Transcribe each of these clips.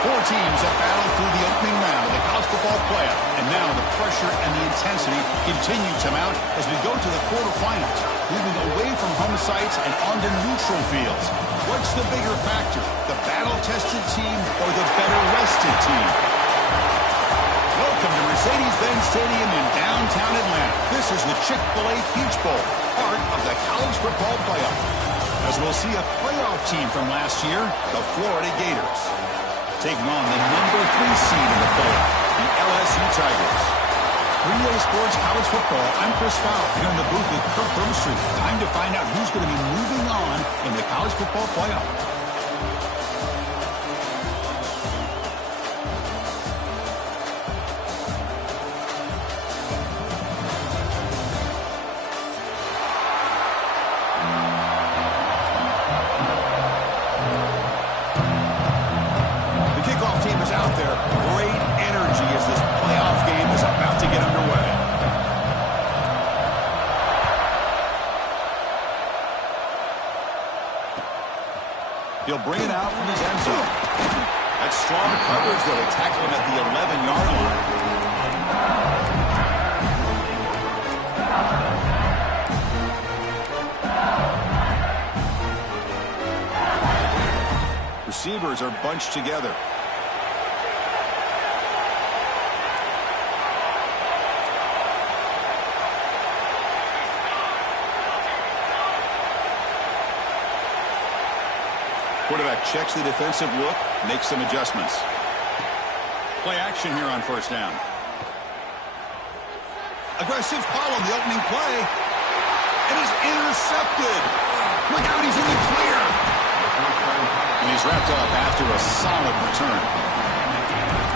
Four teams have battled through the opening round of the college football playoff, and now the pressure and the intensity continue to mount as we go to the quarterfinals, moving away from home sites and onto neutral fields. What's the bigger factor, the battle-tested team or the better-rested team? Welcome to Mercedes-Benz Stadium in downtown Atlanta. This is the Chick-fil-A Peach Bowl, part of the college football playoff. As we'll see a playoff team from last year, the Florida Gators, taking on the number 3 seed in the playoff, the LSU Tigers. 3A Sports College Football, I'm Chris Fowler here in the booth with Kirk Broomstreet. Time to find out who's going to be moving on in the college football playoff. He'll bring it out from his end zone. That's strong coverage, though. They tackle him at the 11-yard line. Receivers are bunched together. Quarterback checks the defensive look, makes some adjustments. Play action here on first down. Aggressive call on the opening play. And he's intercepted. Look out, he's in the clear. And he's wrapped up after a solid return.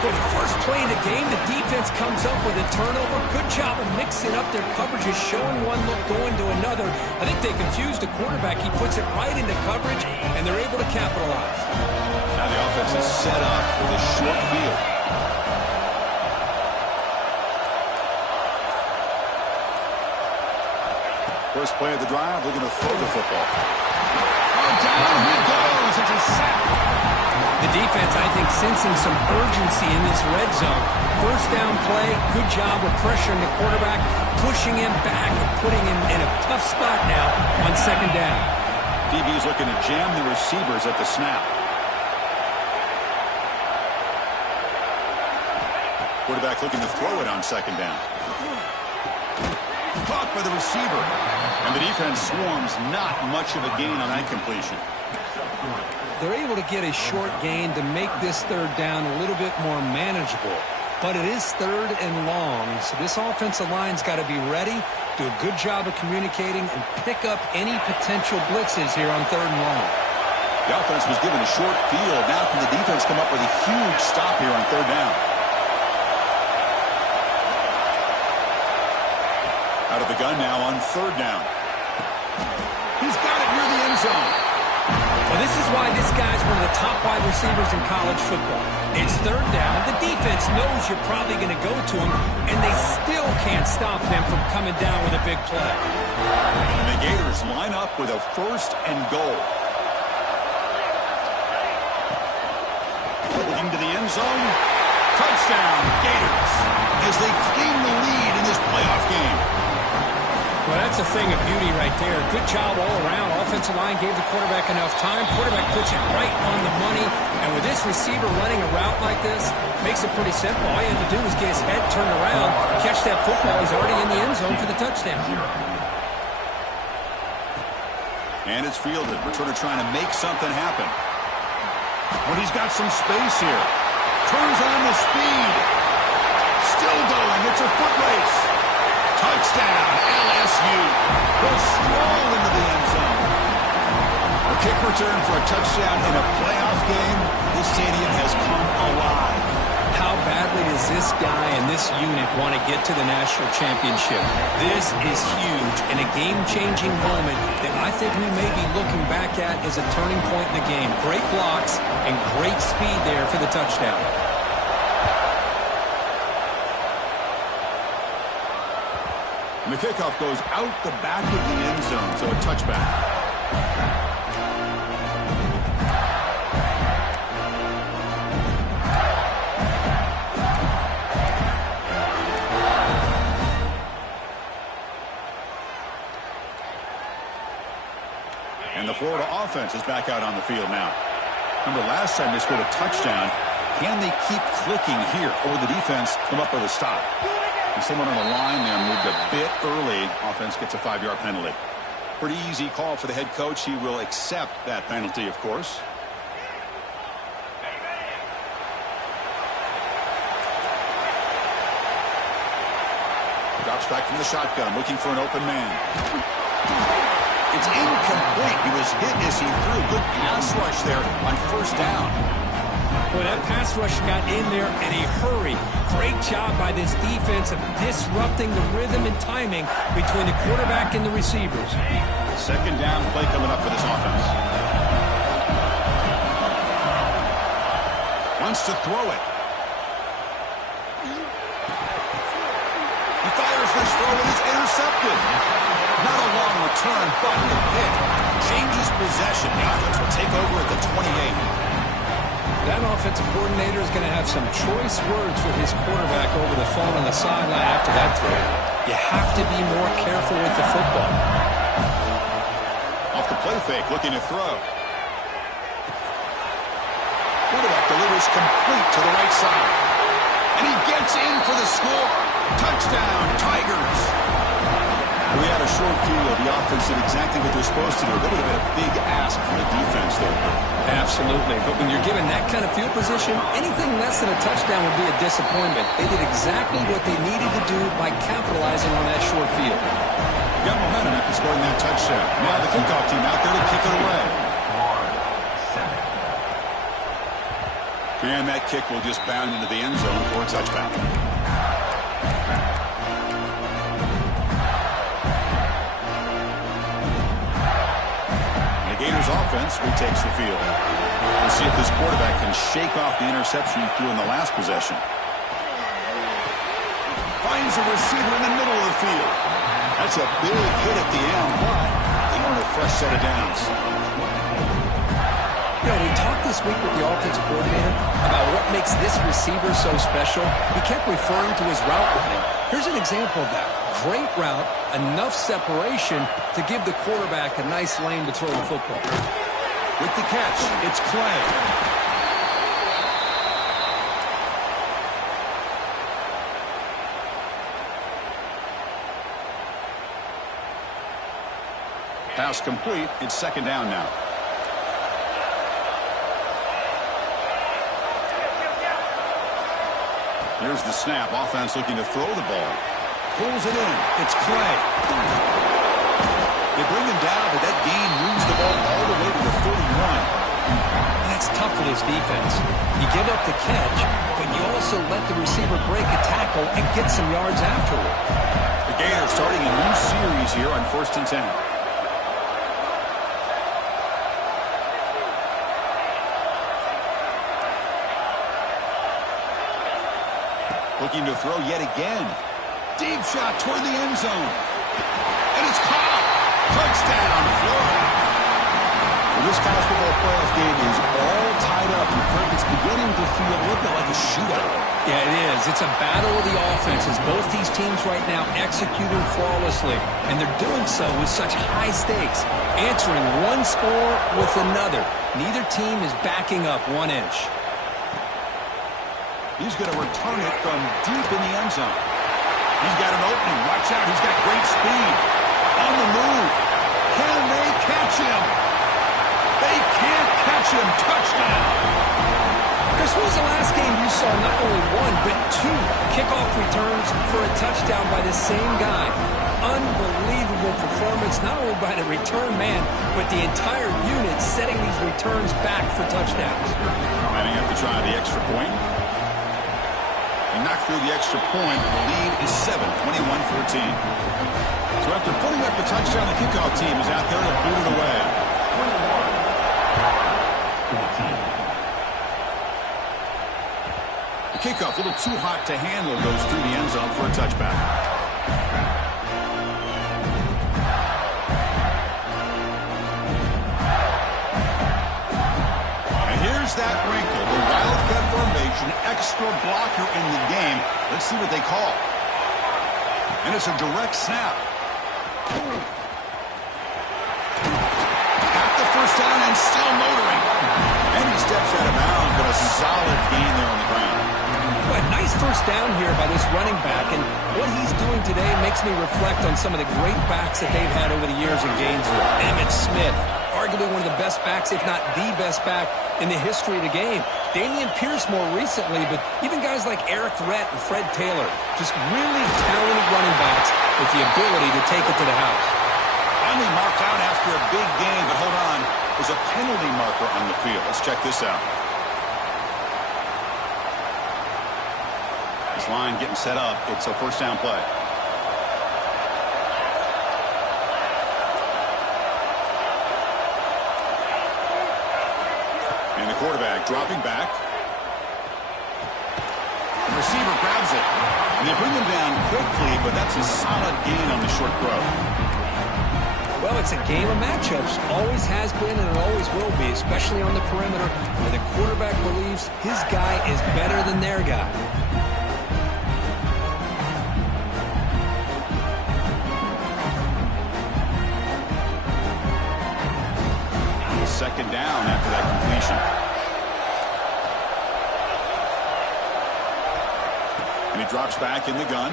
For the first play of the game, the defense comes up with a turnover. Good job of mixing up their coverages, showing one look, going to another. I think they confused the quarterback. He puts it right into coverage, and they're able to capitalize. Now the offense is set up with a short field. First play of the drive, looking to throw the football. Oh, down he goes. It's a sack. The defense, I think, sensing some urgency in this red zone. First down play, good job of pressuring the quarterback, pushing him back and putting him in a tough spot now on second down. DB's looking to jam the receivers at the snap. Quarterback looking to throw it on second down. Caught by the receiver. And the defense swarms, not much of a gain on that completion. They're able to get a short gain to make this third down a little bit more manageable. But it is third and long, so this offensive line's got to be ready, do a good job of communicating, and pick up any potential blitzes here on third and long. The offense was given a short field. Now can the defense come up with a huge stop here on third down? Out of the gun now on third down. He's got it near the end zone. Well, this is why this guy's one of the top wide receivers in college football. It's third down. The defense knows you're probably going to go to him, and they still can't stop him from coming down with a big play. And the Gators line up with a first and goal. Looking to the end zone. Touchdown, Gators, as they claim the lead in this playoff game. Well, that's a thing of beauty right there. Good job all around. Offensive line gave the quarterback enough time. Quarterback puts it right on the money. And with this receiver running a route like this, makes it pretty simple. All you have to do is get his head turned around, catch that football. He's already in the end zone for the touchdown. And it's fielded. Returner trying to make something happen. But he's got some space here. Turns on the speed. Still going. It's a foot race. Touchdown, LSU. Will stroll into the end zone. A kick return for a touchdown in a playoff game. This stadium has come alive. How badly does this guy and this unit want to get to the national championship? This is huge and a game-changing moment that I think we may be looking back at as a turning point in the game. Great blocks and great speed there for the touchdown. And the kickoff goes out the back of the end zone, so a touchback. offense is back out on the field now. Remember, last time they scored a touchdown. Can they keep clicking here, or the defense come up with a stop? And someone on the line there moved a bit early. Offense gets a 5-yard penalty. Pretty easy call for the head coach. He will accept that penalty, of course. Drops back from the shotgun, looking for an open man. It's incomplete. He was hit as he threw. Good pass rush there on first down. Boy, that pass rush got in there in a hurry. Great job by this defense of disrupting the rhythm and timing between the quarterback and the receivers. Second down play coming up for this offense. Wants to throw it. He fires this throw and it's intercepted. Not a long return, but the pick changes possession. The offense will take over at the 28. That offensive coordinator is going to have some choice words for his quarterback over the phone on the sideline after that throw. You have to be more careful with the football. Off the play fake, looking to throw. Quarterback delivers complete to the right side. And he gets in for the score. Touchdown, Tigers. We had a short field. The offense did exactly what they're supposed to do. That would have been a big ask for the defense there. Absolutely. But when you're given that kind of field position, anything less than a touchdown would be a disappointment. They did exactly what they needed to do by capitalizing on that short field. Got momentum after scoring that touchdown. Now the kickoff team out there to kick it away. And that kick will just bound into the end zone for a touchback. Gators offense retakes the field. We'll see if this quarterback can shake off the interception he threw in the last possession. Finds a receiver in the middle of the field. That's a big hit at the end, but they earn a fresh set of downs. You know, we talked this week with the offensive coordinator about what makes this receiver so special. He kept referring to his route running. Here's an example of that. Great route, enough separation to give the quarterback a nice lane to throw the football. With the catch, it's Clay. Pass complete. It's second down now. Here's the snap. Offense looking to throw the ball. Pulls it in. It's Clay. They bring him down, but that gain moves the ball all the way to the 41. That's tough for this defense. You give up the catch, but you also let the receiver break a tackle and get some yards afterward. The Gators starting a new series here on 1st and 10. Looking to throw yet again. Deep shot toward the end zone. And it's caught. Touchdown, Florida. Well, this college football playoff game is all tied up. And it's beginning to feel a little bit like a shootout. Yeah, it is. It's a battle of the offenses. Both these teams right now executing flawlessly. And they're doing so with such high stakes. Answering one score with another. Neither team is backing up 1 inch. He's going to return it from deep in the end zone. He's got an opening. Watch out. He's got great speed. On the move. Can they catch him? They can't catch him. Touchdown. Chris, when was the last game you saw not only one, but 2 kickoff returns for a touchdown by the same guy? Unbelievable performance, not only by the return man, but the entire unit setting these returns back for touchdowns. Might have to try the extra point. He knocked through the extra point. The lead is 7, 21-14. So after putting up the touchdown, the kickoff team is out there to boot it away. 21-14. The kickoff, a little too hot to handle, goes through the end zone for a touchback. And here's that wrinkle. The Wildcat formation, extra blocker in the game. Let's see what they call. And it's a direct snap. Got the first down and still motoring. And he steps out of bounds, but a solid gain there on the ground. Well, nice first down here by this running back, and what he's doing today makes me reflect on some of the great backs that they've had over the years in Gainesville. Emmitt Smith, arguably one of the best backs, if not the best back in the history of the game. Damian Pierce more recently, but even guys like Eric Rhett and Fred Taylor, just really talented running backs with the ability to take it to the house. Finally marked out after a big gain, but hold on. There's a penalty marker on the field. Let's check this out. This line getting set up. It's a first down play. And the quarterback dropping back. The receiver grabs it. And they bring him down quickly, but that's a solid gain on the short throw. Well, it's a game of matchups. Always has been and it always will be, especially on the perimeter, where the quarterback believes his guy is better than their guy. Second down after that completion. And he drops back in the gun.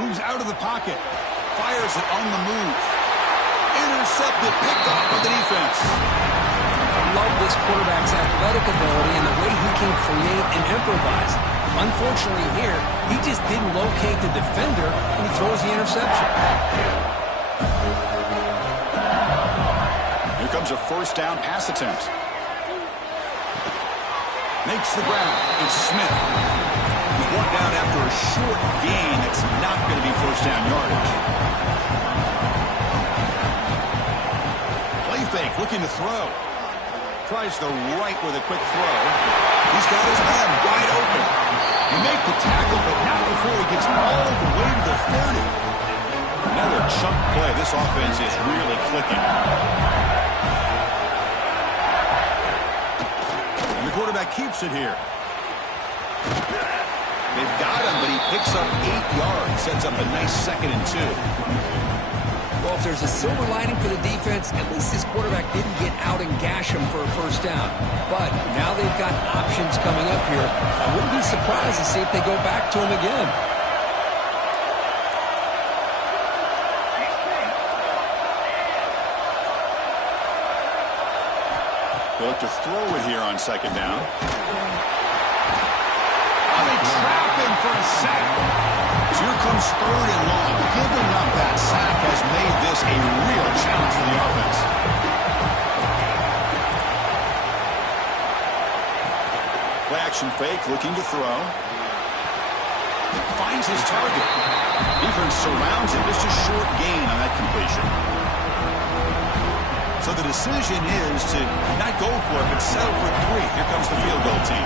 Moves out of the pocket. Fires it on the move. Intercepted, picked off by the defense. I love this quarterback's athletic ability and the way he can create and improvise. Unfortunately here, he just didn't locate the defender and he throws the interception. Here comes a first down pass attempt. Makes the ground. It's Smith. He's brought down after a short gain. It's not going to be first down yardage. Play fake, looking to throw. Tries the right with a quick throw. He's got his man wide open. He make the tackle, but not before he gets all the way to the 30. Another chunk play. This offense is really clicking. Quarterback keeps it here. They've got him, but he picks up 8 yards. Sets up a nice 2nd and 2. Well, if there's a silver lining for the defense, at least this quarterback didn't get out and gash him for a first down. But now they've got options coming up here. I wouldn't be surprised to see if they go back to him again. They'll look to throw it here on second down. Oh, they trap him for a sack. So here comes 3rd and long. Giving up that sack has made this a real challenge for the offense. Play action fake, looking to throw. Finds his target. Defense surrounds him. Just a short gain on that completion. So the decision is to not go for it, but settle for 3. Here comes the field goal team.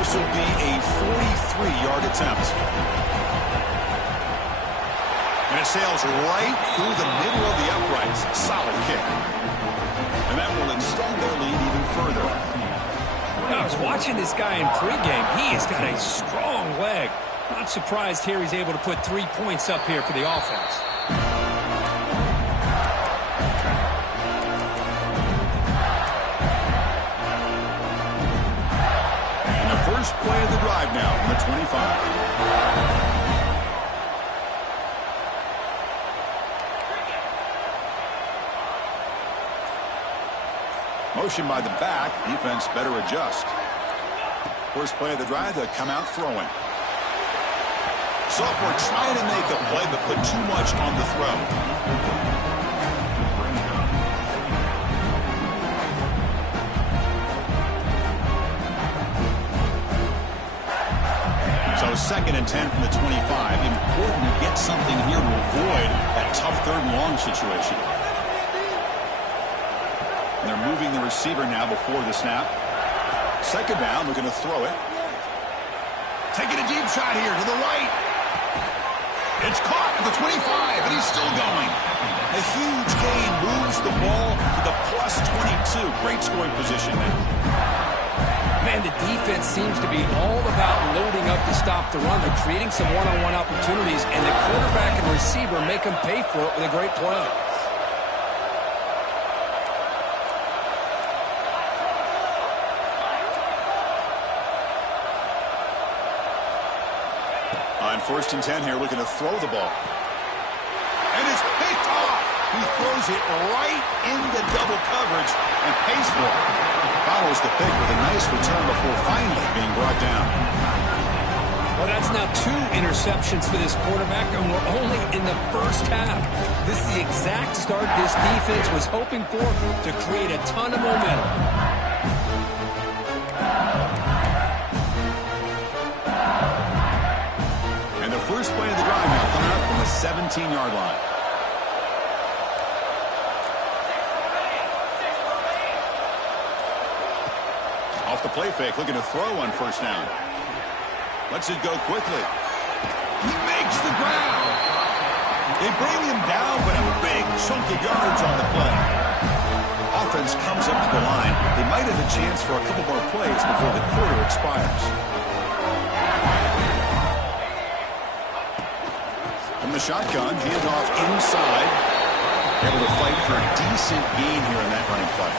This will be a 43-yard attempt. And it sails right through the middle of the uprights. Solid kick. And that will extend their lead even further. I was watching this guy in pregame. He has got a strong leg. Not surprised here he's able to put 3 points up here for the offense. First play of the drive now from the 25. Motion by the back. Defense better adjust. First play of the drive, they come out throwing. Sophomore trying to make a play, but put too much on the throw. So 2nd and 10 from the 25. Important to get something here to avoid that tough 3rd and long situation. And they're moving the receiver now before the snap. Second down, looking to throw it. Taking a deep shot here to the right. It's caught at the 25, and he's still going. A huge gain moves the ball to the plus 22. Great scoring position there. Man, the defense seems to be all about loading up to stop the run. They're creating some one-on-one opportunities, and the quarterback and receiver make them pay for it with a great play. On 1st and 10 here, looking to throw the ball. And it's picked off. He throws it right into double coverage and pays for it. Follows the pick with a nice return before finally being brought down. Well, that's now 2 interceptions for this quarterback, and we're only in the first half. This is the exact start this defense was hoping for to create a ton of momentum. And the first play of the drive now coming up from the 17-yard line. Off the play fake, looking to throw on 1st down. Lets it go quickly. He makes the ground. They bring him down, but a big chunk of yards on the play. Offense comes up to the line. They might have a chance for a couple more plays before the quarter expires. From the shotgun, handoff inside. Able to fight for a decent gain here in that running play.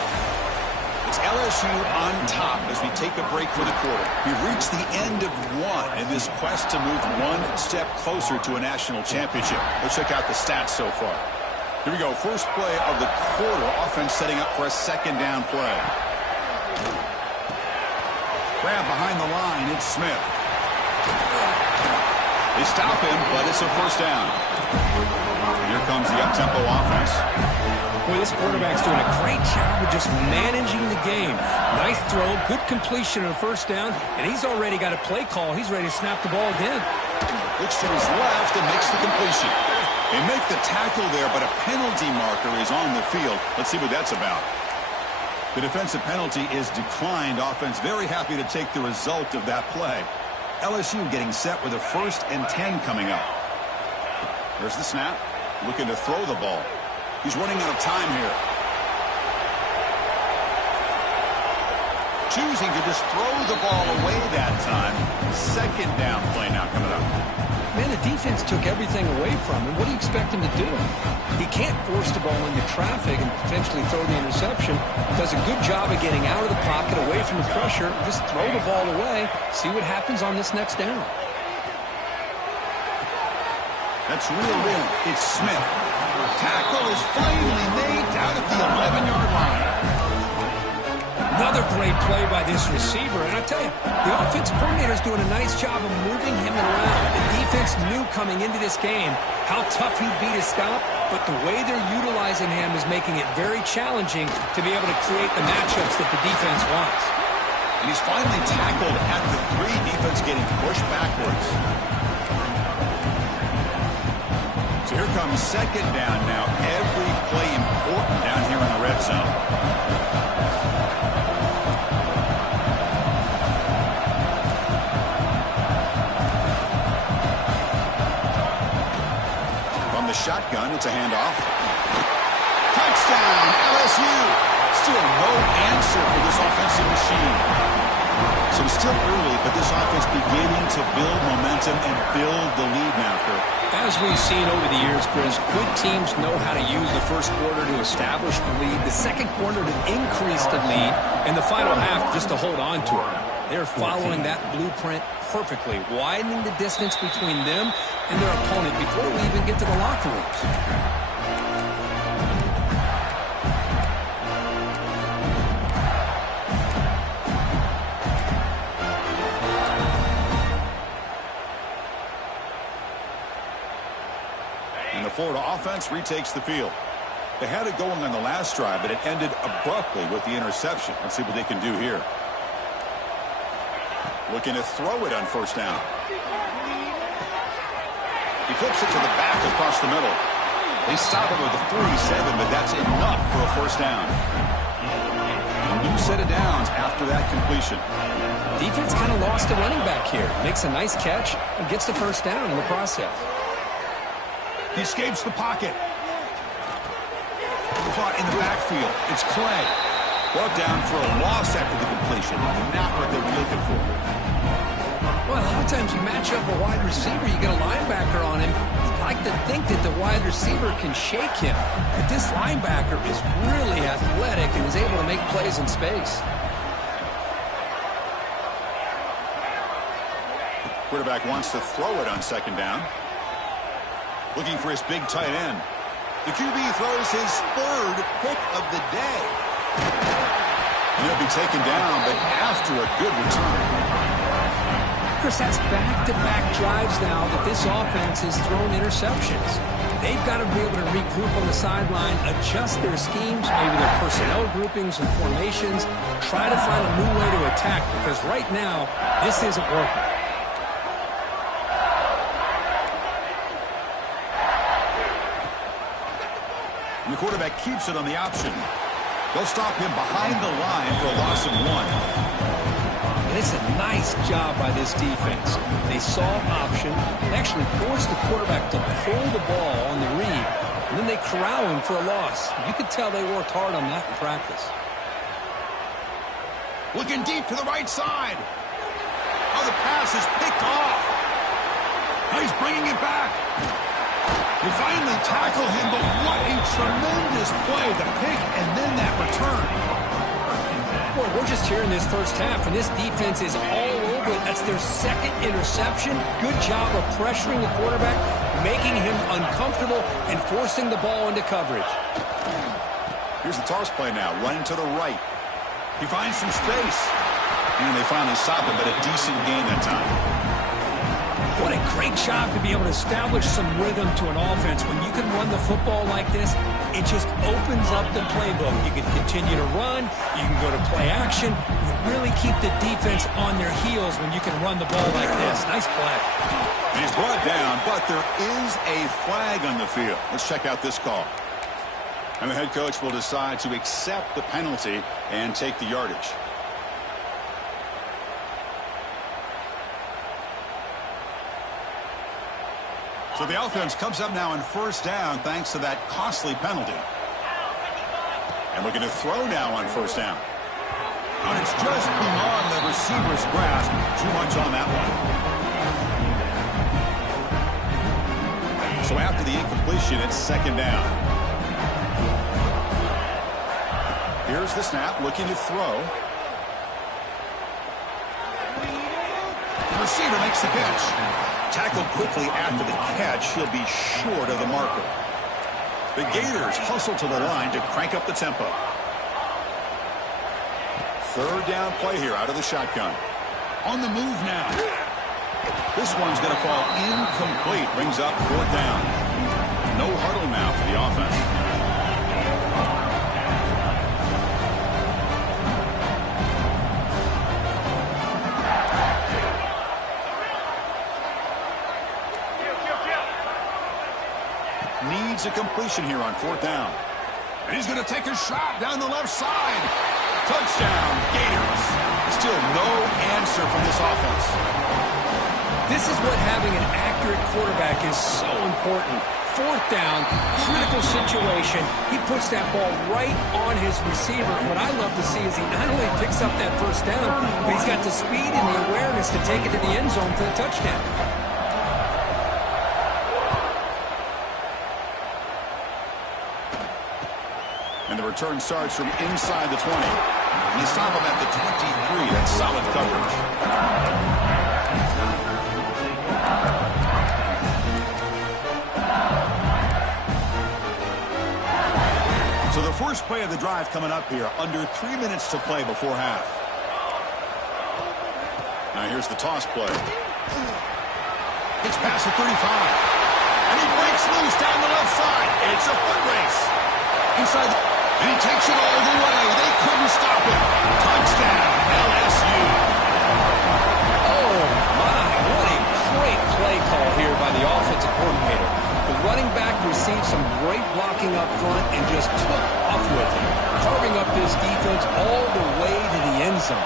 It's LSU on top as we take a break for the quarter. We've reached the end of one in this quest to move one step closer to a national championship. Let's check out the stats so far. Here we go. First play of the quarter. Offense setting up for a 2nd down play. Grab behind the line. It's Smith. They stop him, but it's a 1st down. Here comes the up-tempo offense. Boy, this quarterback's doing a great job of just managing the game. Nice throw, good completion on 1st down, and he's already got a play call. He's ready to snap the ball again. Looks to his left and makes the completion. They make the tackle there, but a penalty marker is on the field. Let's see what that's about. The defensive penalty is declined. Offense very happy to take the result of that play. LSU getting set with a 1st and 10 coming up. There's the snap. Looking to throw the ball. He's running out of time here. Choosing to just throw the ball away that time. 2nd down play now coming up. Man, the defense took everything away from him. What do you expect him to do? He can't force the ball into traffic and potentially throw the interception. Does a good job of getting out of the pocket, away from the pressure. Just throw the ball away. See what happens on this next down. That's reeled in. It's Smith. Tackle is finally made down at the 11-yard line. Another great play by this receiver. And I tell you, the offense coordinator is doing a nice job of moving him around. The defense knew coming into this game how tough he'd be to stop, but the way they're utilizing him is making it very challenging to be able to create the matchups that the defense wants. And he's finally tackled at the 3. Defense getting pushed backwards. So here comes 2nd down now. Every play important down here in the red zone. From the shotgun, it's a handoff. Touchdown, LSU. Still no answer for this offensive machine. So still early, but this offense beginning to build momentum and build the lead now, Kurt. As we've seen over the years, Chris, good teams know how to use the first quarter to establish the lead, the second quarter to increase the lead, and the final half just to hold on to it. They're following that blueprint perfectly, widening the distance between them and their opponent before we even get to the locker rooms. Florida offense retakes the field. They had it going on the last drive, but it ended abruptly with the interception. Let's see what they can do here. Looking to throw it on 1st down. He flips it to the back across the middle. They stop it with a 47, but that's enough for a 1st down. A new set of downs after that completion. Defense kind of lost a running back here. Makes a nice catch and gets the 1st down in the process. He escapes the pocket. Caught in the backfield. It's Clay. Brought down for a loss after the completion. Not what they were looking for. Well, a lot of times you match up a wide receiver, you get a linebacker on him. You'd like to think that the wide receiver can shake him. But this linebacker is really athletic and is able to make plays in space. Quarterback wants to throw it on second down. Looking for his big tight end. The QB throws his third pick of the day. And he'll be taken down, but after a good return. Chris, that's back-to-back drives now that this offense has thrown interceptions. They've got to be able to regroup on the sideline, adjust their schemes, maybe their personnel groupings and formations, try to find a new way to attack, because right now, this isn't working. And the quarterback keeps it on the option. They'll stop him behind the line for a loss of 1. And it's a nice job by this defense. They saw option and actually forced the quarterback to pull the ball on the read, and then they corral him for a loss. You could tell they worked hard on that in practice. Looking deep to the right side. Oh, the pass is picked off. Now he's bringing it back. They finally tackle him, but what a tremendous play. The pick and then that return. Boy, we're just here in this first half, and this defense is all over it. That's their second interception. Good job of pressuring the quarterback, making him uncomfortable, and forcing the ball into coverage. Here's the toss play now, running to the right. He finds some space. And they finally stop him, but a decent gain that time. What a great job to be able to establish some rhythm to an offense. When you can run the football like this, it just opens up the playbook. You can continue to run. You can go to play action. You really keep the defense on their heels when you can run the ball like this. Nice play. He's brought down, but there is a flag on the field. Let's check out this call. And the head coach will decide to accept the penalty and take the yardage. So the offense comes up now on first down thanks to that costly penalty. And looking to throw now on first down. And it's just beyond the receiver's grasp. Too much on that one. So after the incompletion, it's second down. Here's the snap, looking to throw. The receiver makes the catch. Tackled quickly after the catch, he'll be short of the marker. The Gators hustle to the line to crank up the tempo. Third down play here out of the shotgun. On the move now. This one's going to fall incomplete. Brings up fourth down. No huddle now for the offense. Needs a completion here on fourth down. And he's going to take a shot down the left side. Touchdown, Gators. Still no answer from this offense. This is what having an accurate quarterback is so important. Fourth down, critical situation. He puts that ball right on his receiver. What I love to see is he not only picks up that first down, but he's got the speed and the awareness to take it to the end zone for the touchdown. And the return starts from inside the 20. And they stop him at the 23. That's solid coverage. So the first play of the drive coming up here. Under 3 minutes to play before half. Now here's the toss play. It's past the 35. And he breaks loose down the left side. It's a foot race. Inside the... And he takes it all the way. They couldn't stop him. Touchdown, LSU. Oh, my. What a great play call here by the offensive coordinator. The running back received some great blocking up front and just took off with it, carving up this defense all the way to the end zone.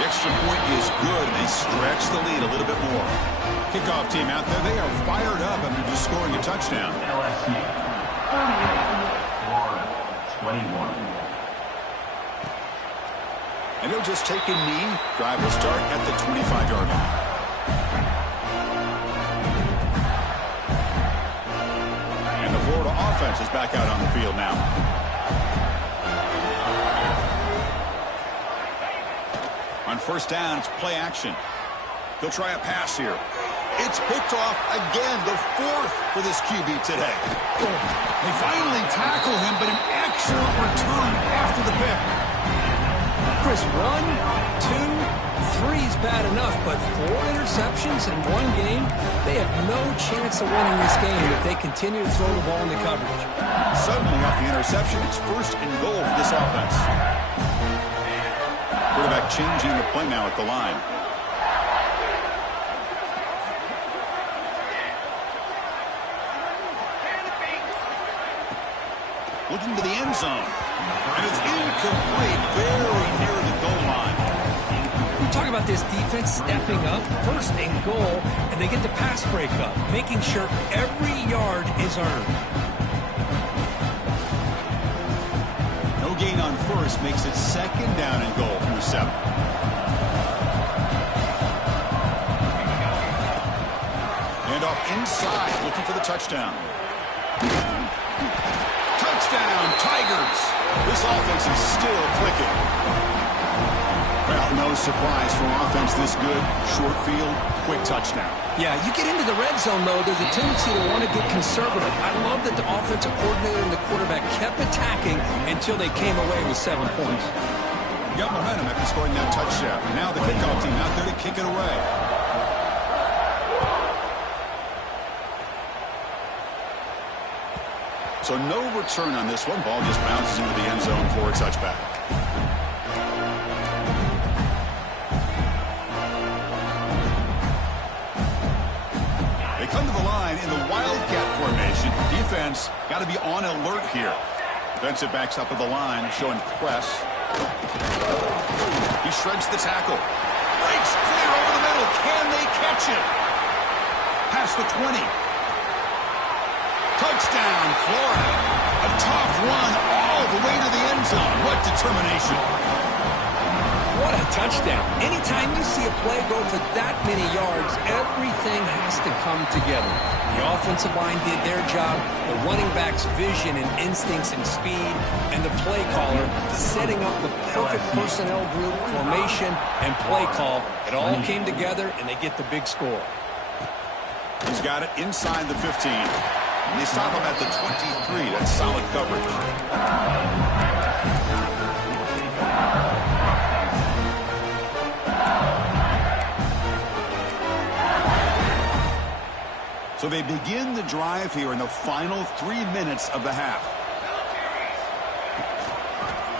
The extra point is good, and they stretch the lead a little bit more. Kickoff team out there, they are fired up after just scoring a touchdown. LSU, 21. And he'll just take a knee. Drive will start at the 25-yard line. And the Florida offense is back out on the field now. On first down, it's play action. He'll try a pass here. It's picked off again, the fourth for this QB today. They finally tackle him, but an excellent return after the pick. Chris, 1, 2, 3 is bad enough, but 4 interceptions in one game, they have no chance of winning this game if they continue to throw the ball into coverage. Suddenly off the interception, it's 1st and goal for this offense. Quarterback changing the play now at the line. Looking to the end zone. And it's incomplete, very near the goal line. We talk about this defense stepping up, 1st and goal, and they get the pass breakup, making sure every yard is earned. No gain on 1st makes it 2nd down and goal from the 7. And off inside, looking for the touchdown. Touchdown, Tigers. This offense is still clicking. Well, no surprise for an offense this good. Short field, quick touchdown. Yeah, you get into the red zone, though, there's a tendency to want to get conservative. I love that the offensive coordinator and the quarterback kept attacking until they came away with 7 points. Got momentum after scoring that touchdown. Now the kickoff team out there to kick it away. So no return on this one. Ball just bounces into the end zone for a touchback. They come to the line in the wildcat formation. Defense got to be on alert here. Defensive backs up at the line, showing press. He shreds the tackle. Breaks clear over the middle. Can they catch it? Past the 20. Touchdown, Florida. A tough run all the way to the end zone. What determination. What a touchdown. Anytime you see a play go for that many yards, everything has to come together. The offensive line did their job, the running back's vision and instincts and speed, and the play caller setting up the perfect personnel group, formation, and play call. It all came together, and they get the big score. He's got it inside the 15. They stop him at the 23. That's solid coverage. So they begin the drive here in the final 3 minutes of the half.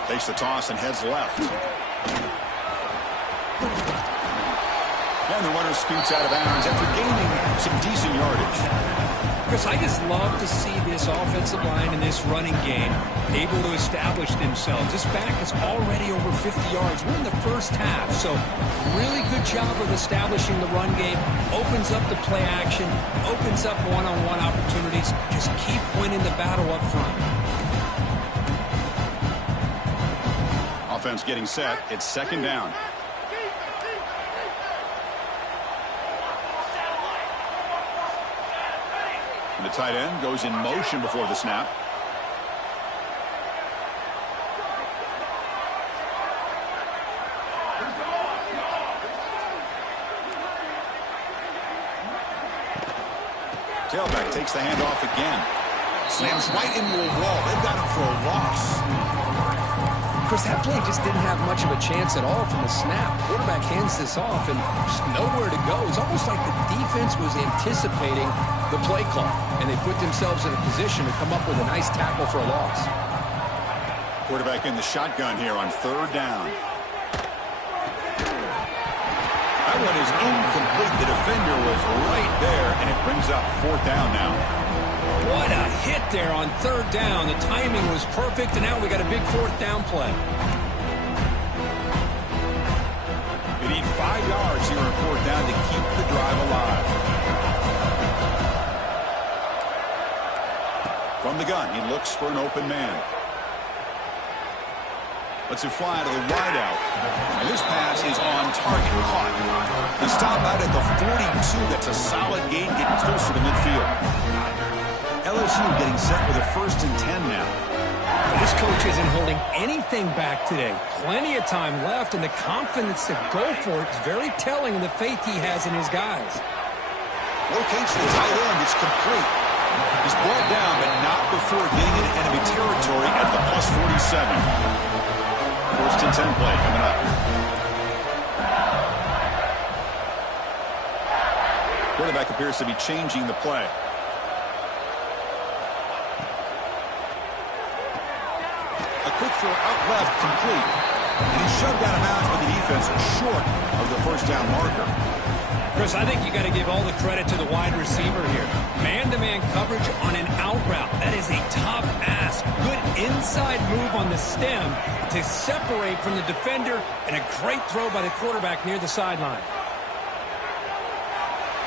Takes the toss and heads left. And the runner scoots out of bounds after gaining some decent yardage. Chris, I just love to see this offensive line and this running game able to establish themselves. This back is already over 50 yards. We're in the first half, so really good job of establishing the run game. Opens up the play action, opens up one-on-one opportunities. Just keep winning the battle up front. Offense getting set. It's 2nd down. The tight end goes in motion before the snap. Tailback takes the handoff again. Slams right into a wall. They've got him for a loss. Chris, that play just didn't have much of a chance at all from the snap. Quarterback hands this off and just nowhere to go. It's almost like the defense was anticipating the play call, and they put themselves in a position to come up with a nice tackle for a loss. Quarterback in the shotgun here on 3rd down. That one is incomplete. The defender was right there, and it brings up 4th down now. What a hit there on 3rd down. The timing was perfect, and now we got a big 4th down play. They need 5 yards here on 4th down to keep the drive alive. From the gun, he looks for an open man. Lets it fly to the wideout. And this pass is on target. Caught. They stop out at the 42. That's a solid gain, getting closer to midfield. LSU getting set with a 1st and 10 now. This coach isn't holding anything back today. Plenty of time left, and the confidence to go for it is very telling in the faith he has in his guys. Locates the tight end. It's complete. He's brought down, but not before getting into enemy territory at the plus 47. First and 10 play coming up. Quarterback appears to be changing the play. A quick throw out left, complete. And he's shoved out of bounds with the defense short of the first down marker. Chris, I think you got to give all the credit to the wide receiver here. Man-to-man coverage on an out route. That is a tough ask. Good inside move on the stem to separate from the defender, and a great throw by the quarterback near the sideline.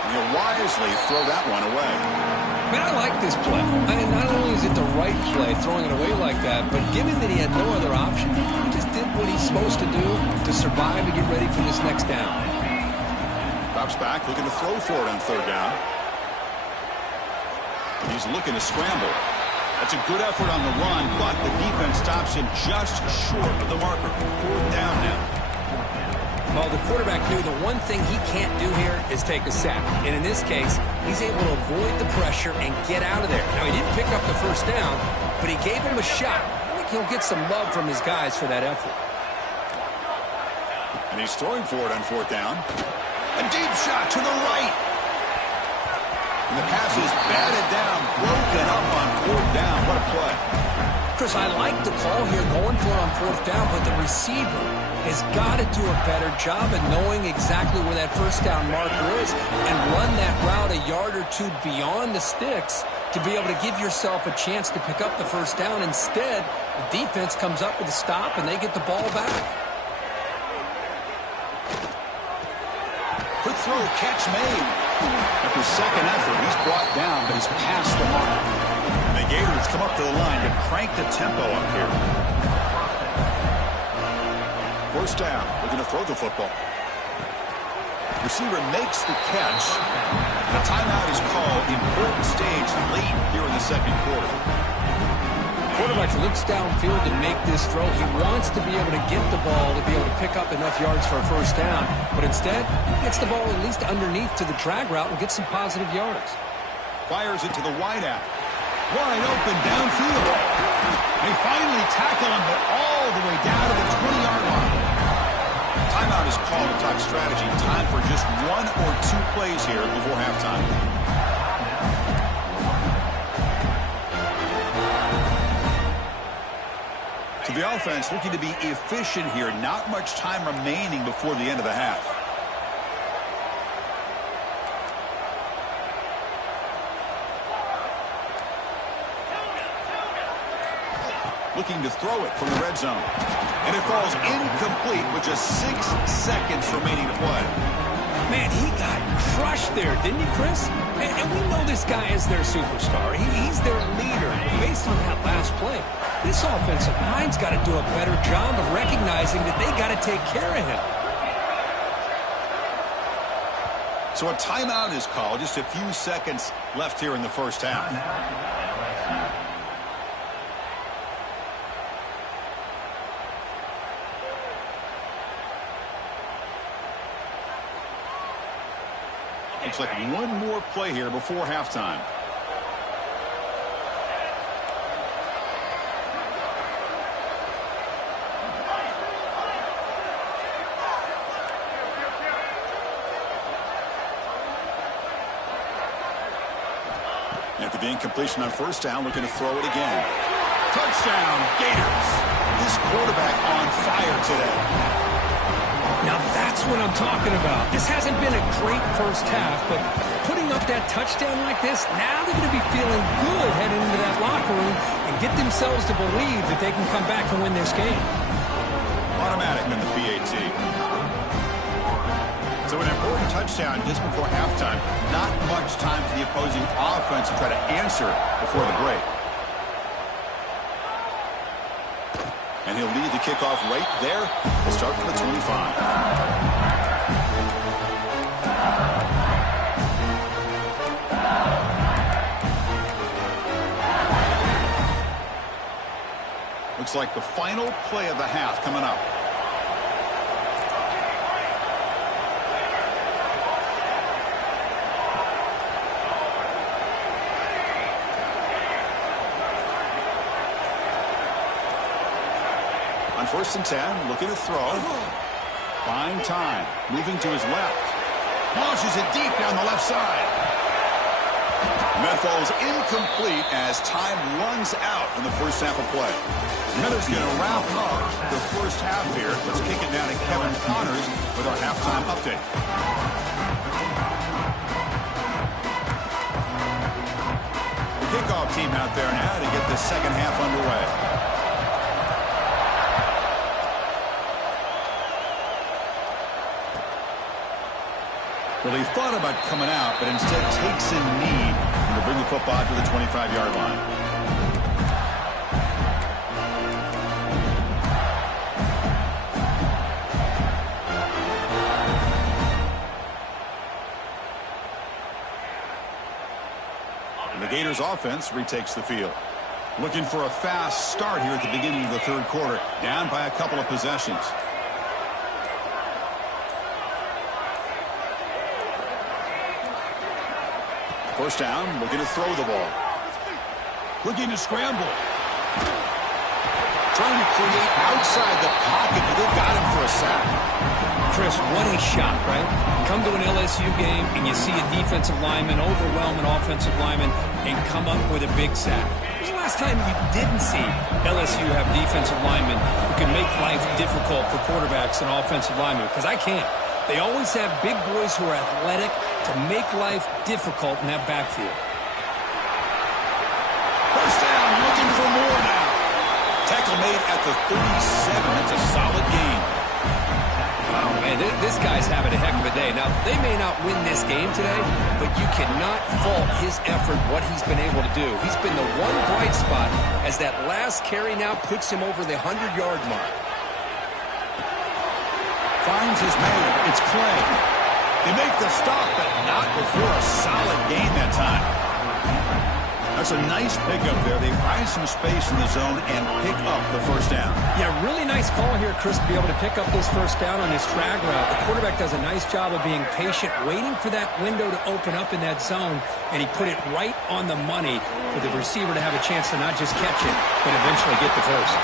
He'll wisely throw that one away. Man, I like this play. Not only is it the right play, throwing it away like that, but given that he had no other option, he just did what he's supposed to do to survive and get ready for this next down. Drops back, looking to throw for it on third down. And he's looking to scramble. That's a good effort on the run, but the defense stops him just short of the marker. Fourth down now. Well, the quarterback knew the one thing he can't do here is take a sack. And in this case, he's able to avoid the pressure and get out of there. Now, he didn't pick up the first down, but he gave him a shot. I think he'll get some love from his guys for that effort. And he's throwing for it on fourth down. A deep shot to the right. And the pass is batted down, broken up on fourth down. What a play. Chris, I like the call here going for it on fourth down, but the receiver has got to do a better job of knowing exactly where that first down marker is and run that route a yard or two beyond the sticks to be able to give yourself a chance to pick up the first down. Instead, the defense comes up with a stop and they get the ball back. Quick throw, catch made. After second effort, he's brought down, but he's past the mark. And the Gators come up to the line to crank the tempo up here. First down, looking to throw the football. Receiver makes the catch. A timeout is called. Important stage late here in the second quarter. Quarterback looks downfield to make this throw. He wants to be able to get the ball to be able to pick up enough yards for a first down. But instead, he gets the ball at least underneath to the drag route and gets some positive yards. Fires it to the wideout. Wide open downfield. They finally tackle him, but all the way down to the 20-yard line. Timeout is called to talk strategy. Time for just one or two plays here before halftime. So the offense looking to be efficient here. Not much time remaining before the end of the half. Looking to throw it from the red zone. And it falls incomplete with just 6 seconds remaining to play. Man, he got crushed there, didn't he, Chris? And we know this guy is their superstar. He's their leader. Based on that last play, this offensive line's got to do a better job of recognizing that they got to take care of him. So a timeout is called. Just a few seconds left here in the first half. Looks like one more play here before halftime. After the incompletion on first down, looking to throw it again. Touchdown, Gators. This quarterback on fire today. Now that's what I'm talking about. This hasn't been a great first half, but putting up that touchdown like this, now they're going to be feeling good heading into that locker room and get themselves to believe that they can come back and win this game. Automatic on the PAT. So an important touchdown just before halftime. Not much time for the opposing offense to try to answer before the break. And he'll lead the kickoff right there. We'll start from the 25. Looks like the final play of the half coming up. On 1st and 10, looking to throw. Buying time. Moving to his left. Launches it deep down the left side. And that falls incomplete as time runs out in the first half of play. Miller's going to wrap up the first half here. Let's kick it down to Kevin Connors with our halftime update. The kickoff team out there now to get the second half underway. Well, he thought about coming out, but instead takes a knee to bring the football to the 25-yard line. And the Gators offense retakes the field. Looking for a fast start here at the beginning of the third quarter, down by a couple of possessions. First down, looking to throw the ball. Looking to scramble. Trying to create outside the pocket, but they've got him for a sack. Chris, what a shot, right? Come to an LSU game and you see a defensive lineman overwhelm an offensive lineman and come up with a big sack. When was the last time you didn't see LSU have defensive linemen who can make life difficult for quarterbacks and offensive linemen? Because I can't. They always have big boys who are athletic to make life difficult in that backfield. First down, looking for more now. Tackle made at the 37. That's a solid gain. Wow, man, this guy's having a heck of a day. Now, they may not win this game today, but you cannot fault his effort, what he's been able to do. He's been the one bright spot as that last carry now puts him over the 100-yard mark. Finds his man. It's Clay. They make the stop, but not before a solid gain that time. That's a nice pickup there. They find some space in the zone and pick up the first down. Yeah, really nice call here, Chris, to be able to pick up this first down on this drag route. The quarterback does a nice job of being patient, waiting for that window to open up in that zone, and he put it right on the money for the receiver to have a chance to not just catch it, but eventually get the first.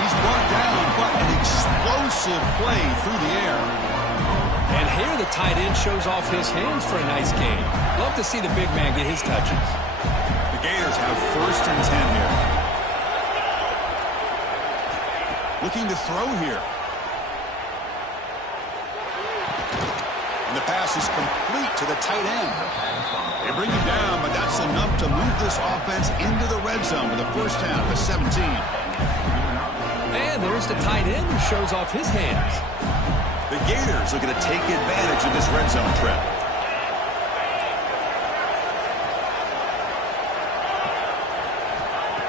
He's brought down, but an explosive play through the air. And here the tight end shows off his hands for a nice gain. Love to see the big man get his touches. The Gators have 1st and 10 here. Looking to throw here. And the pass is complete to the tight end. They bring him down, but that's enough to move this offense into the red zone with a first down to 17. And there's the tight end who shows off his hands. The Gators are going to take advantage of this red zone trip.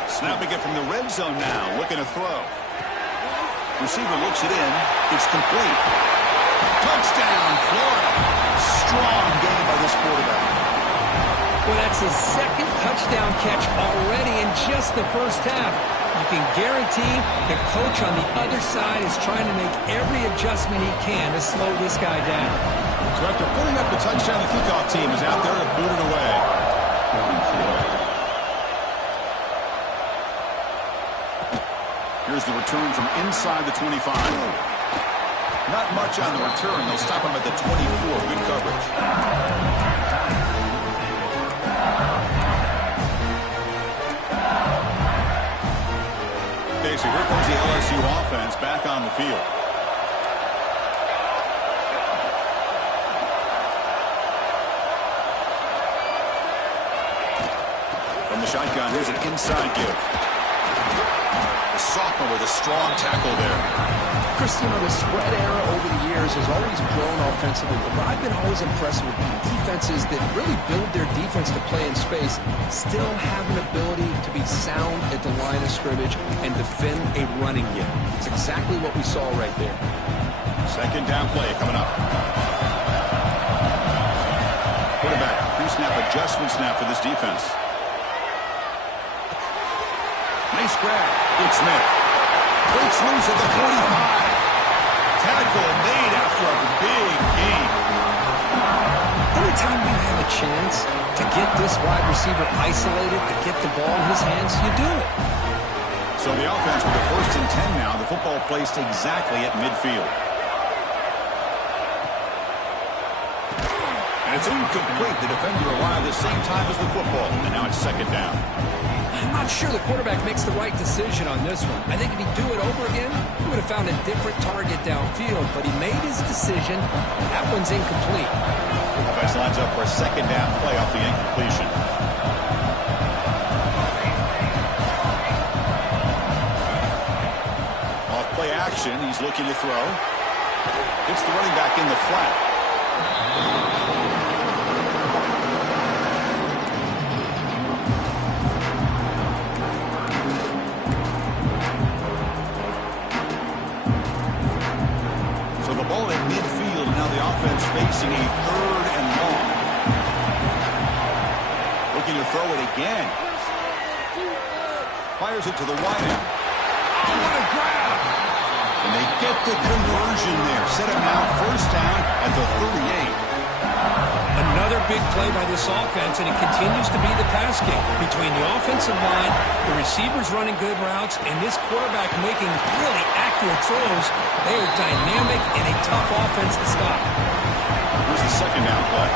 Snapping it from the red zone now, looking to throw. Receiver looks it in. It's complete. Touchdown, Florida. Strong game by this quarterback. Well, that's his second touchdown catch already in just the first half. You can guarantee the coach on the other side is trying to make every adjustment he can to slow this guy down. So after putting up the touchdown, the kickoff team is out there to boot it away. Here's the return from inside the 25. Not much on the return. They'll stop him at the 24. Good coverage. Okay, so here comes the LSU offense back on the field. From the shotgun, here's an inside give. The sophomore with a strong tackle there. Chris, you know, the spread era over the years has always grown offensively, but I've been always impressed with defenses that really build their defense to play in space, still have an ability to be sound at the line of scrimmage and defend a running game. It's exactly what we saw right there. Second down play coming up. Quarterback, pre-snap adjustment snap for this defense. Nice grab. It's Smith. breaks loose at the 45. Tackle made after a big gain. Anytime you have a chance to get this wide receiver isolated, to get the ball in his hands, you do it. So the offense with a 1st and 10 now. The football placed exactly at midfield. And it's incomplete. The defender arrived at the same time as the football. And now it's 2nd down. I'm not sure the quarterback makes the right decision on this one. I think if he'd do it over again, he would have found a different target downfield. But he made his decision. That one's incomplete. Offense lines up for a 2nd down play off the incompletion. Off play action, he's looking to throw. Hits the running back in the flat. Facing a 3rd and long. Looking to throw it again. Fires it to the wide end. Oh, what a grab! And they get the conversion there. Set up now 1st down at the 38. Another big play by this offense, and it continues to be the pass game between the offensive line, the receivers running good routes, and this quarterback making really accurate throws. They are dynamic and a tough offense to stop. Here's the 2nd down play.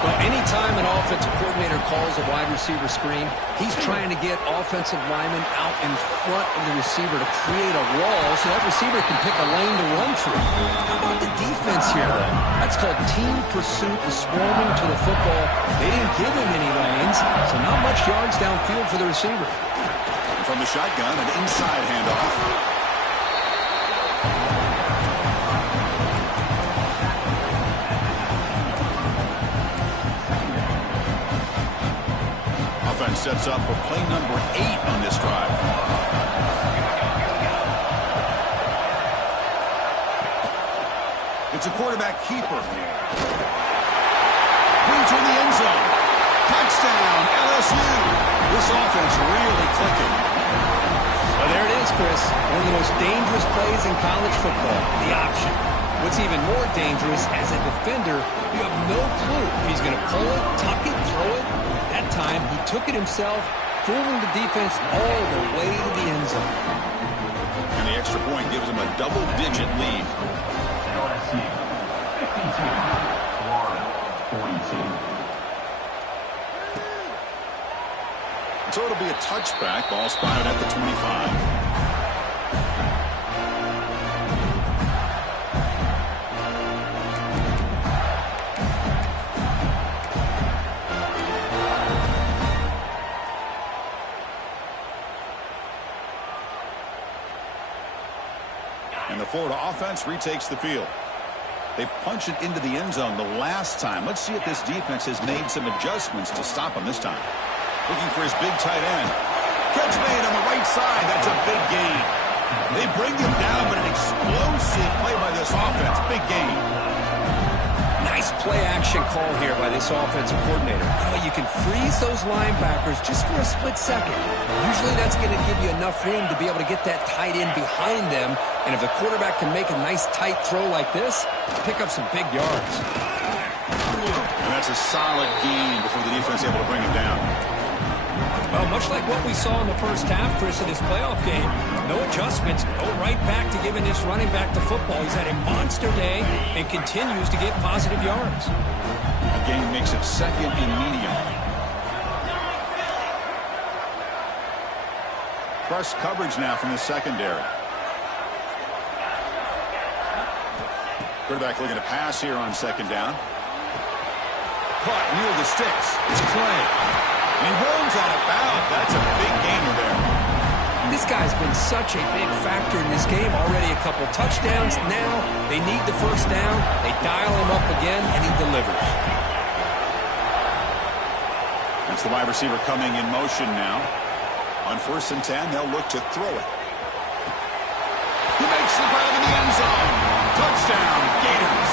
Well, anytime an offensive coordinator calls a wide receiver screen, he's trying to get offensive linemen out in front of the receiver to create a wall so that receiver can pick a lane to run through. How about the defense here, though? That's called team pursuit and swarming to the football. They didn't give him any lanes, so not much yards downfield for the receiver. And from the shotgun, an inside handoff. Sets up for play number 8 on this drive. It's a quarterback keeper. Clean to the end zone. Touchdown, LSU. This offense really clicking. Well, there it is, Chris. One of the most dangerous plays in college football, the option. What's even more dangerous, as a defender, you have no clue if he's going to pull it, tuck it, throw it. That time, he took it himself, fooling the defense all the way to the end zone. And the extra point gives him a double-digit lead. LSU, 52, Florida, 42. So it'll be a touchback. Ball spotted at the 25. Florida offense retakes the field. They punch it into the end zone the last time. Let's see if this defense has made some adjustments to stop him this time. Looking for his big tight end. Catch made on the right side. That's a big gain. They bring him down, but an explosive play by this offense. Big gain. Nice play-action call here by this offensive coordinator. You can freeze those linebackers just for a split second. Usually that's going to give you enough room to be able to get that tight end behind them. And if the quarterback can make a nice tight throw like this, pick up some big yards. And that's a solid gain before the defense is able to bring him down. Well, much like what we saw in the first half, Chris, in this playoff game, no adjustments, go right back to giving this running back the football. He's had a monster day and continues to get positive yards. The game makes it 2nd and medium. Press coverage now from the secondary. Quarterback looking to pass here on 2nd down. Caught near the sticks. It's Clay. And he rolls out of bounds. That's a big gainer there. This guy's been such a big factor in this game. Already a couple touchdowns. Now they need the 1st down. They dial him up again, and he delivers. That's the wide receiver coming in motion now. On 1st and 10, they'll look to throw it. He makes the grab in the end zone. Touchdown, Gators.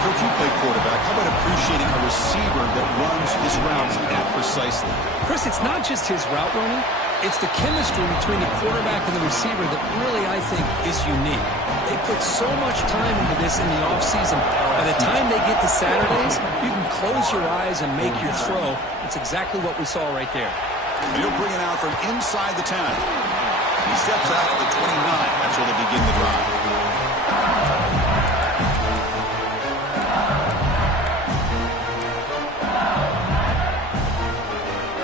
Coach, you play quarterback. How about appreciating a receiver that runs his routes that precisely? Chris, it's not just his route running. It's the chemistry between the quarterback and the receiver that really, I think, is unique. They put so much time into this in the offseason. By the time they get to Saturdays, you can close your eyes and make your throw. It's exactly what we saw right there. He'll bring it out from inside the 10. He steps out to the 29. That's where they begin the drive.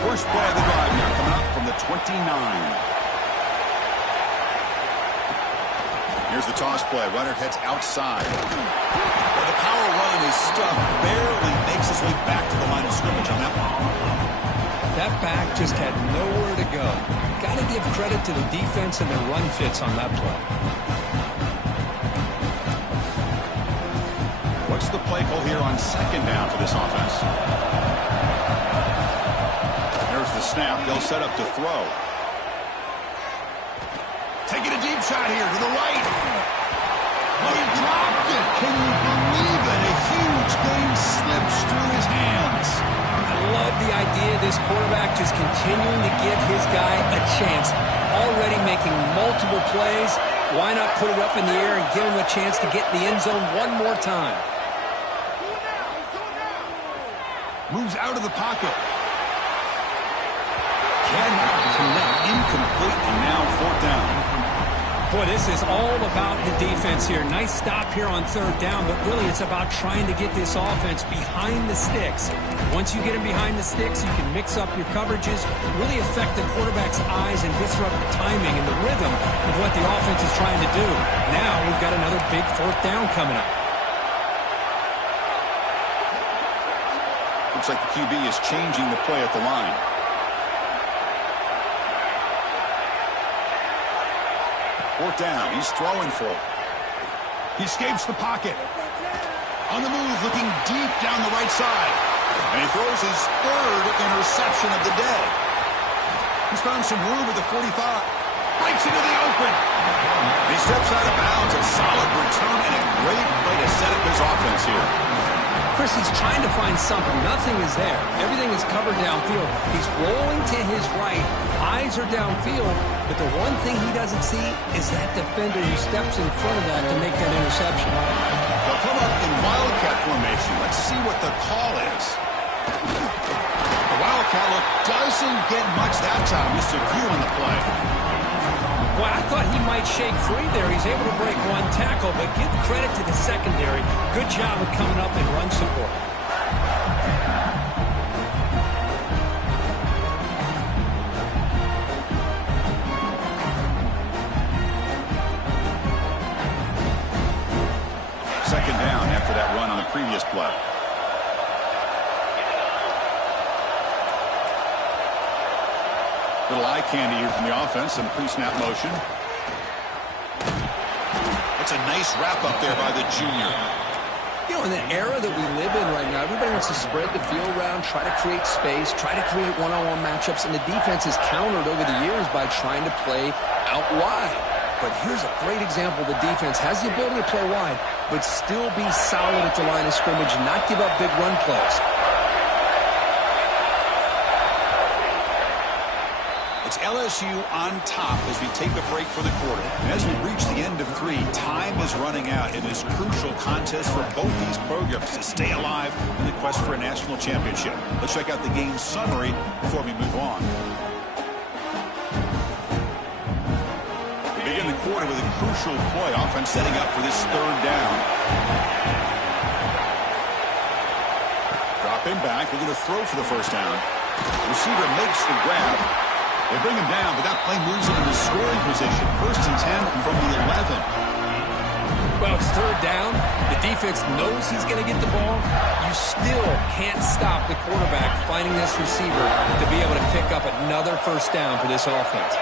First play of the drive now coming up from the 29. Here's the toss play. Runner heads outside. Well, the power run is stuffed. Barely makes his way back to the line of scrimmage on that one. That back just had nowhere to go. Got to give credit to the defense and their run fits on that play. What's the play call here on second down for this offense? There's the snap. They'll set up to throw. Taking a deep shot here to the right. Oh, he dropped it. Can you believe it? A huge game slips through his hands. I love the idea of this quarterback just continuing to give his guy a chance. Already making multiple plays. Why not put it up in the air and give him a chance to get in the end zone one more time? Moves out of the pocket. Cannot connect. Incomplete, and now fourth down. Boy, this is all about the defense here. Nice stop here on third down, but really it's about trying to get this offense behind the sticks. Once you get him behind the sticks, you can mix up your coverages, really affect the quarterback's eyes and disrupt the timing and the rhythm of what the offense is trying to do. Now we've got another big fourth down coming up. Looks like the QB is changing the play at the line. Fourth down. He's throwing for it. He escapes the pocket. On the move, looking deep down the right side. And he throws his third interception of the day. He's found some room at the 45. Breaks into the open. He steps out of bounds. A solid return and a great way to set up his offense here. Chris, he's trying to find something. Nothing is there. Everything is covered downfield. He's rolling to his right. Eyes are downfield. But the one thing he doesn't see is that defender who steps in front of that to make that interception. They'll come up in Wildcat formation. Let's see what the call is. The Wildcat look doesn't get much that time. Just a few in the play. Well, I thought he might shake free there. He's able to break one tackle, but give credit to the secondary. Good job of coming up and run support. Second down after that run on the previous play. Little eye candy here from the offense and pre-snap motion. It's a nice wrap up there by the junior. You know, in the era that we live in right now, everybody wants to spread the field around, try to create space, try to create one-on-one matchups, and the defense has countered over the years by trying to play out wide. But here's a great example. The defense has the ability to play wide, but still be solid at the line of scrimmage and not give up big run plays. It's LSU on top as we take a break for the quarter. And as we reach the end of 3, time is running out in this crucial contest for both these programs to stay alive in the quest for a national championship. Let's check out the game summary before we move on. We begin the quarter with a crucial play. Offense setting up for this third down. Drop him back. We're going to throw for the first down. The receiver makes the grab. They bring him down, but that play moves him into scoring position. First and 10 from the 11. Well, it's third down. The defense knows he's going to get the ball. You still can't stop the quarterback finding this receiver to be able to pick up another first down for this offense.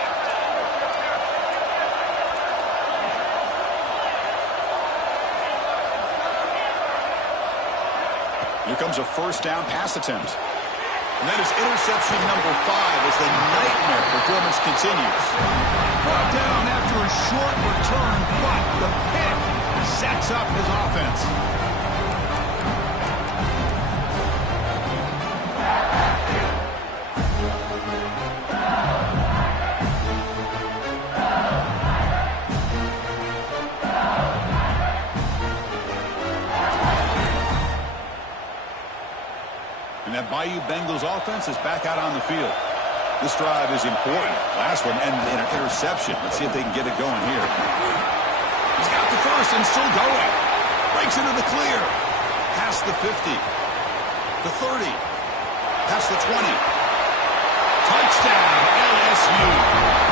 Here comes a first down pass attempt. And that is interception number 5 as the nightmare performance continues. Brought down after a short return, but the pick sets up his offense. And that Bayou Bengals offense is back out on the field. This drive is important. Last one ended in an interception. Let's see if they can get it going here. He's got the first and still going. Breaks into the clear. Past the 50. The 30. Past the 20. Touchdown, LSU.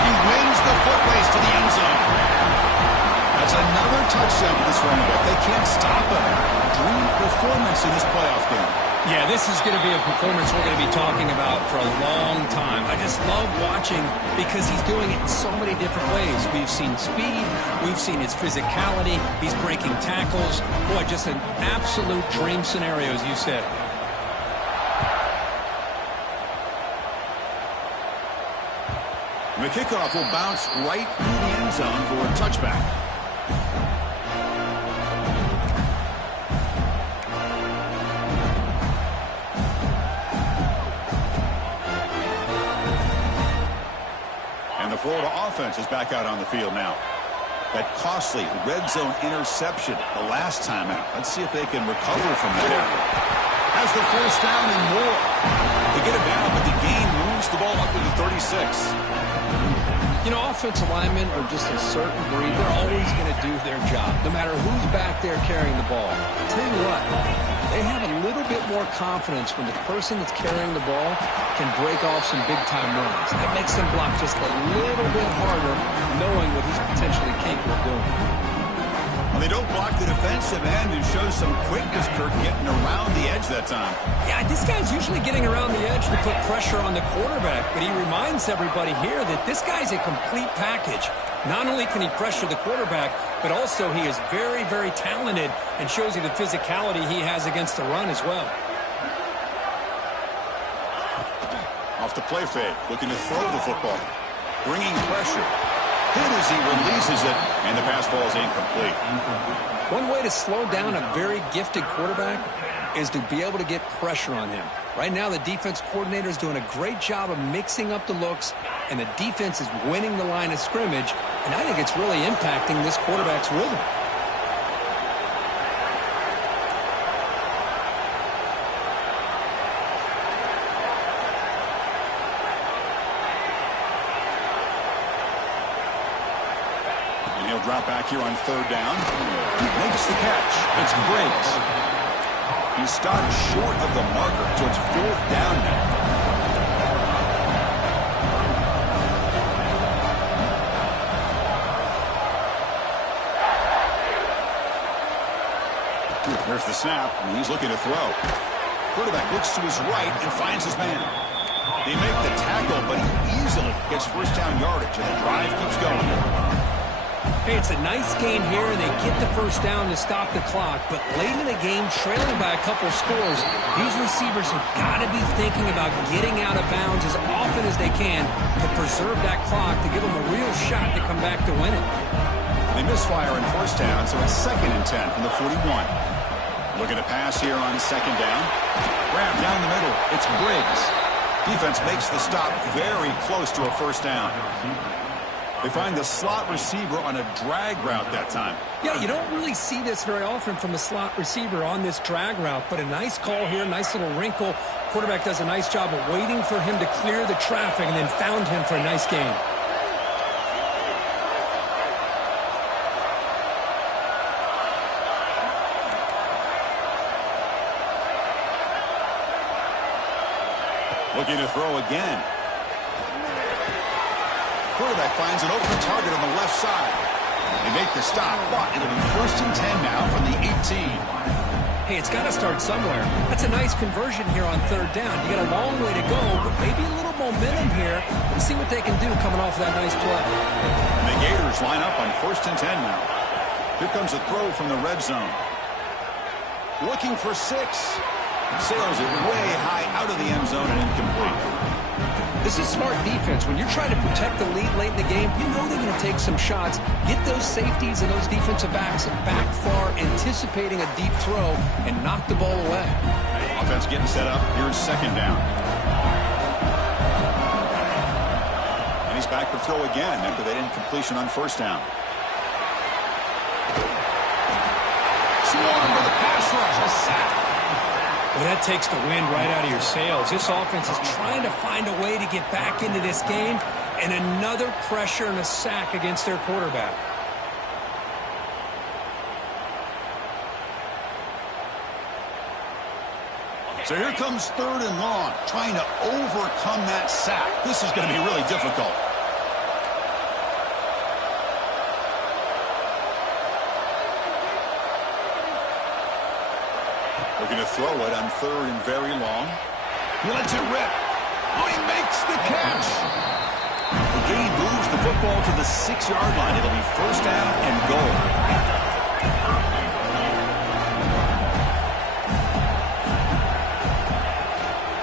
He wins the foot race to the end zone. That's another touchdown for this running back. They can't stop him. Dream performance in this playoff game. Yeah, this is going to be a performance we're going to be talking about for a long time. I just love watching because he's doing it in so many different ways. We've seen speed. We've seen his physicality. He's breaking tackles. Boy, just an absolute dream scenario, as you said. The kickoff will bounce right through the end zone for a touchback. And the Florida offense is back out on the field now. That costly red zone interception the last time out. Let's see if they can recover from that. Has the first down and more. They get it down, but the gain moves the ball up to the 36. You know, offensive linemen are just a certain breed. They're always going to do their job, no matter who's back there carrying the ball. I'll tell you what, they have a little bit more confidence when the person that's carrying the ball can break off some big-time runs. That makes them block just a little bit harder, knowing what he's potentially capable of doing. Well, they don't block the defensive end and show some quickness, Kirk, getting around the edge that time. Yeah, this guy's usually getting around the edge to put pressure on the quarterback, but he reminds everybody here that this guy's a complete package. Not only can he pressure the quarterback, but also he is very, very talented and shows you the physicality he has against the run as well. Off the play fake, looking to throw the football. Bringing pressure. Hit as he releases it, and the pass ball is incomplete. One way to slow down a very gifted quarterback is to be able to get pressure on him. Right now, the defense coordinator is doing a great job of mixing up the looks, and the defense is winning the line of scrimmage, and I think it's really impacting this quarterback's rhythm. Drop back here on third down. He makes the catch. It's Briggs. He stopped short of the marker, so it's fourth down now. There's the snap, and he's looking to throw. Quarterback looks to his right and finds his man. They make the tackle, but he easily gets first down yardage, and the drive keeps going. Hey, it's a nice game here, and they get the first down to stop the clock. But late in the game, trailing by a couple scores, these receivers have got to be thinking about getting out of bounds as often as they can to preserve that clock, to give them a real shot to come back to win it. They misfire in first down, so it's 2nd and 10 from the 41. Looking to pass here on second down. Grab down the middle. It's Briggs. Defense makes the stop very close to a first down. They find the slot receiver on a drag route that time. Yeah, you don't really see this very often from a slot receiver on this drag route, but a nice call here, nice little wrinkle. Quarterback does a nice job of waiting for him to clear the traffic and then found him for a nice gain. Looking to throw again. Quarterback finds an open target on the left side. They make the stop, but it'll be 1st and 10 now from the 18. Hey, it's got to start somewhere. That's a nice conversion here on third down. You got a long way to go, but maybe a little momentum here. Let's see what they can do coming off of that nice play. And the Gators line up on 1st and 10 now. Here comes a throw from the red zone. Looking for 6. Sails it way high out of the end zone and incomplete. This is smart defense. When you're trying to protect the lead late in the game, you know they're going to take some shots, get those safeties and those defensive backs back far, anticipating a deep throw, and knock the ball away. Offense getting set up. Here's second down. And he's back to throw again after that incompletion on first down. Swarm with a pass rush. A sack. Well, that takes the wind right out of your sails. This offense is trying to find a way to get back into this game, and another pressure and a sack against their quarterback. So here comes 3rd and long, trying to overcome that sack. This is going to be really difficult. We're going to throw it on 3rd and very long. He lets it rip. Oh, he makes the catch. The gain moves the football to the 6-yard line. It'll be 1st down and goal.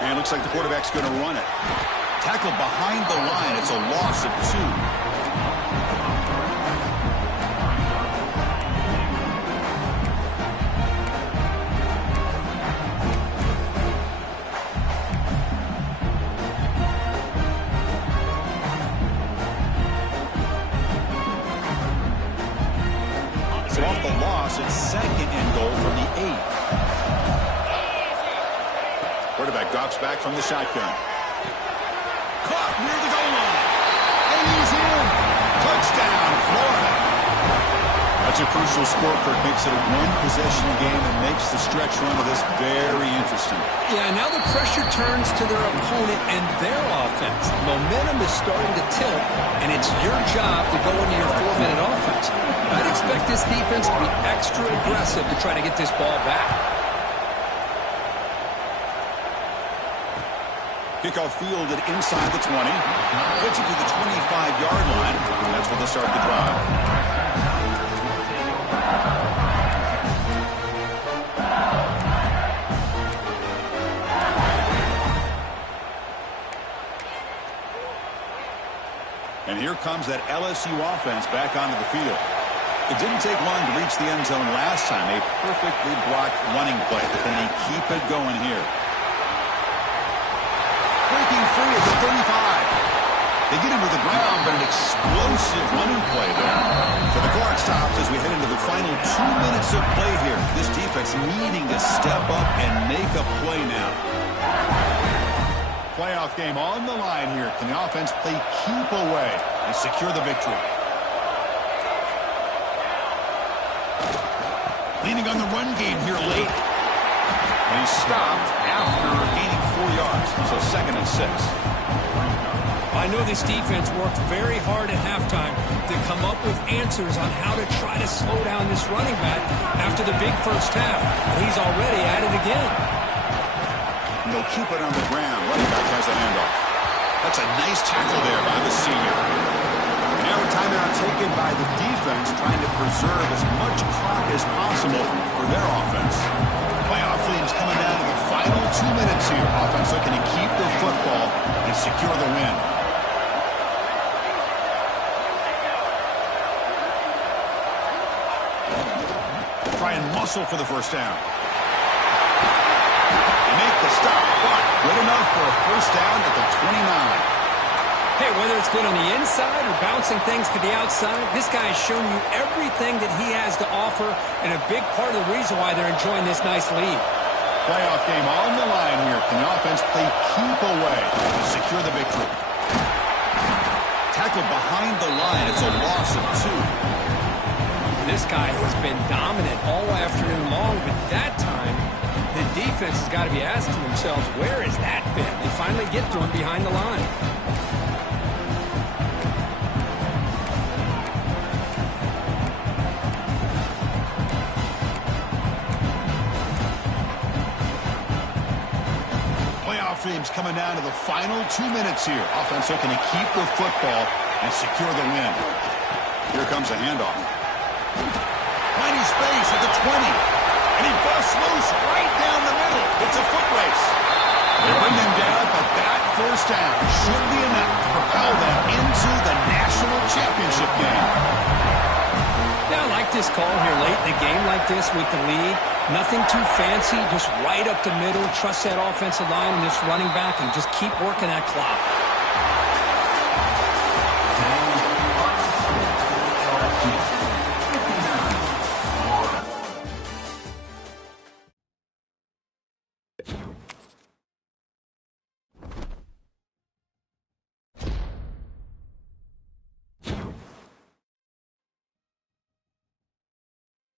And looks like the quarterback's going to run it. Tackle behind the line. It's a loss of 2. So off the loss, it's 2nd and goal from the 8. Quarterback drops back from the shotgun. Caught near the goal line. And he's in. Touchdown, Florida. That's a crucial score, Kirk. Makes it a one-possession game and makes the stretch run of this very interesting. Yeah, now the pressure turns to their opponent and their offense. Momentum is starting to tilt, and it's your job to go into your 4-minute offense. I'd expect this defense to be extra aggressive to try to get this ball back. Kickoff fielded inside the 20. Gets it to the 25-yard line. And that's where they start the drive. And here comes that LSU offense back onto the field. It didn't take long to reach the end zone last time. A perfectly blocked running play. But then they keep it going here. Breaking free at the 35. They get him to the ground, but an explosive running play there. So the clock stops as we head into the final 2 minutes of play here. This defense needing to step up and make a play now. Playoff game on the line here. Can the offense play keep away and secure the victory? Leaning on the run game here late. And he stopped after gaining 4 yards. So 2nd and 6. I know this defense worked very hard at halftime to come up with answers on how to try to slow down this running back after the big first half. And he's already at it again. And they'll keep it on the ground. Running back has the handoff. That's a nice tackle there by the senior. Now a timeout taken by the defense, trying to preserve as much clock as possible for their offense. Playoff teams coming down to the final 2 minutes here. Offense looking to keep the football and secure the win. Try and muscle for the 1st down. They make the stop, but good enough for a 1st down at the 29. Hey, whether it's been on the inside or bouncing things to the outside, this guy has shown you everything that he has to offer, and a big part of the reason why they're enjoying this nice lead. Playoff game on the line here. Can the offense play keep away to secure the victory? Tackle behind the line. It's a loss of 2. This guy has been dominant all afternoon long, but that time, the defense has got to be asking themselves, where has that been? They finally get to him behind the line. Teams coming down to the final 2 minutes here. Offense looking to keep the football and secure the win. Here comes a handoff. Finding space at the 20. And he busts loose right down the middle. It's a foot race. They bring him down, but that 1st down should be enough to propel them into the national championship game. Yeah, I like this call here late in the game like this with the lead. Nothing too fancy, just right up the middle. Trust that offensive line and this running back and just keep working that clock.